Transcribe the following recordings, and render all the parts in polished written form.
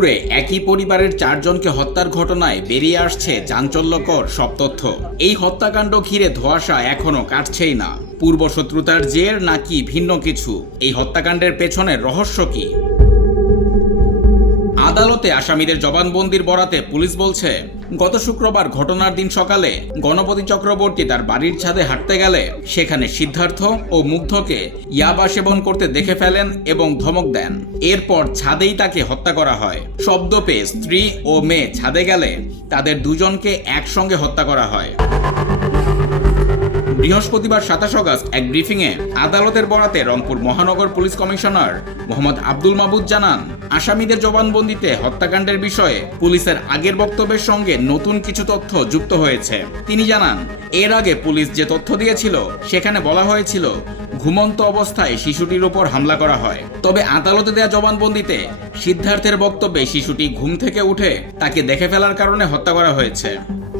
রংপুরে একই পরিবারের 4 জনকে হত্যার ঘটনায় বেরিয়ে আসছে চাঞ্চল্যকর সব তথ্য। এই হত্যাকাণ্ড ঘিরে ধোঁয়াশা এখনো কাটছেই না। পূর্বশত্রুতার জের নাকি ভিন্ন কিছু? এই হত্যাকাণ্ডের পেছনের রহস্য কি? আদালতে আসামিদের জবানবন্দির বরাতে পুলিশ বলছে, গত শুক্রবার ঘটনার দিন সকালে গণপতি চক্রবর্তী তার বাড়ির ছাদে হাঁটতে গেলে সেখানে সিদ্ধার্থ ও মুগ্ধকে ইয়াবা সেবন করতে দেখে ফেলেন এবং ধমক দেন। এরপর ছাদেই তাকে হত্যা করা হয়। শব্দ পেয়ে স্ত্রী ও মেয়ে ছাদে গেলে তাদের দুজনকে একসঙ্গে হত্যা করা হয়। বৃহস্পতিবার 27 আগস্ট এক ব্রিফিংয়ে আদালতের বরাতে রংপুর মহানগর পুলিশ কমিশনার মোহাম্মদ আব্দুল মাবুদ জানান, আসামিদের জবানবন্দিতে হত্যাকাণ্ডের বিষয়ে পুলিশের আগের বক্তব্যের সঙ্গে নতুন কিছু তথ্য যুক্ত হয়েছে। তিনি জানান, এর আগে পুলিশ যে তথ্য দিয়েছিল সেখানে বলা হয়েছিল ঘুমন্ত অবস্থায় শিশুটির উপর হামলা করা হয়। তবে আদালতে দেয়া জবানবন্দিতে সিদ্ধার্থের বক্তব্যে শিশুটি ঘুম থেকে উঠে তাকে দেখে ফেলার কারণে হত্যা করা হয়েছে।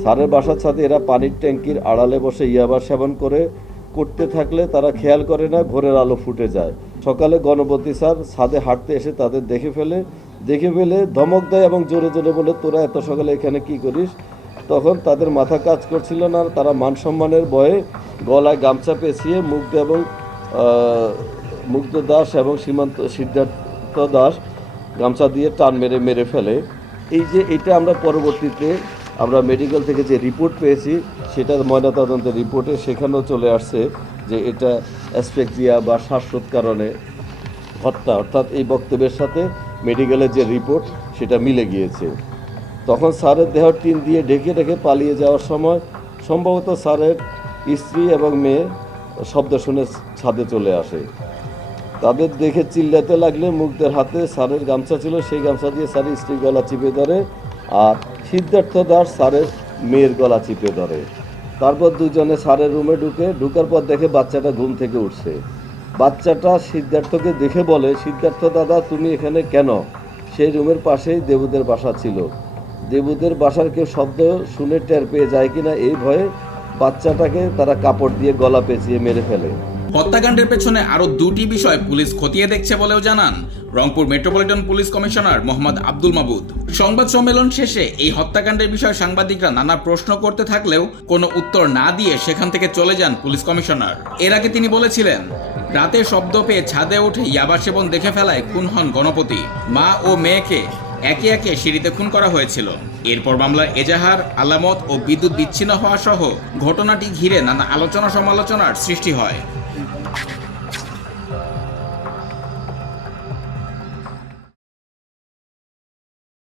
স্যারের বাসার ছাদে এরা পানির ট্যাঙ্কির আড়ালে বসে ইয়াবা সেবন করতে থাকলে তারা খেয়াল করে না, ভোরের আলো ফুটে যায়। সকালে গণপতি স্যার ছাদে হাঁটতে এসে তাদের দেখে ফেলে ধমক দেয় এবং জোরে জোরে বলে, তোরা এত সকালে এখানে কি করিস? তখন তাদের মাথা কাজ করছিল না। তারা মান সম্মানের ভয়ে গলায় গামছা পেঁচিয়ে মুগ্ধ দাস এবং সিদ্ধার্থ দাস গামছা দিয়ে টান মেরে ফেলে। এটা আমরা পরবর্তীতে মেডিকেল থেকে যে রিপোর্ট পেয়েছি সেটা ময়নাতদন্তের রিপোর্টে সেখানেও চলে আসছে যে এটা অ্যাসফিক্সিয়া বা শ্বাসরোধ কারণে হত্যা, অর্থাৎ এই বক্তব্যের সাথে মেডিকেলের যে রিপোর্ট সেটা মিলে গিয়েছে। তখন স্যারের দেহ টিন দিয়ে ঢেকে পালিয়ে যাওয়ার সময় সম্ভবত স্যারের স্ত্রী এবং মেয়ে শব্দ শুনে ছাদে চলে আসে। তাদের দেখে চিল্লাতে লাগলে মুগ্ধের হাতে স্যারের গামছা ছিল, সেই গামছা দিয়ে স্যারের স্ত্রীর গলা চিপে ধরে আর সিদ্ধার্থ দাস স্যারের মেয়ের গলা চিপে ধরে। তারপর দুজনে স্যারের রুমে ঢুকার পর দেখে বাচ্চাটা ঘুম থেকে উঠছে। বাচ্চাটা সিদ্ধার্থকে দেখে বলে, সিদ্ধার্থ দাদা তুমি এখানে কেন? সেই রুমের পাশেই দেবুদের বাসা ছিল। দেবুদের বাসার কেউ শব্দ শুনে টের পেয়ে যায় কিনা এই ভয়ে বাচ্চাটাকে তারা কাপড় দিয়ে গলা পেঁচিয়ে মেরে ফেলে। হত্যাকাণ্ডের পেছনে আরো 2টি বিষয় পুলিশ খতিয়ে দেখছে বলেও জানান Rangpur metropolitan police commissioner Mohammad Abdul মাবুদ। সংবাদ সম্মেলন শেষে এই হত্যাকাণ্ডের বিষয়ে সাংবাদিকরা নানা প্রশ্ন করতে থাকলেও কোনো উত্তর না দিয়ে সেখান থেকে চলে যান পুলিশ কমিশনার। এর আগে তিনি বলেছিলেন, রাতে শব্দ পেয়ে ছাদে উঠে ইয়াবা সেবন দেখে ফেলায় খুন হন গণপতি। মা ও মেয়েকে একে একে সিঁড়িতে খুন করা হয়েছিল। এরপর মামলার এজাহার, আলামত ও বিদ্যুৎ বিচ্ছিন্ন হওয়া সহ ঘটনাটি ঘিরে নানা আলোচনা সমালোচনার সৃষ্টি হয়।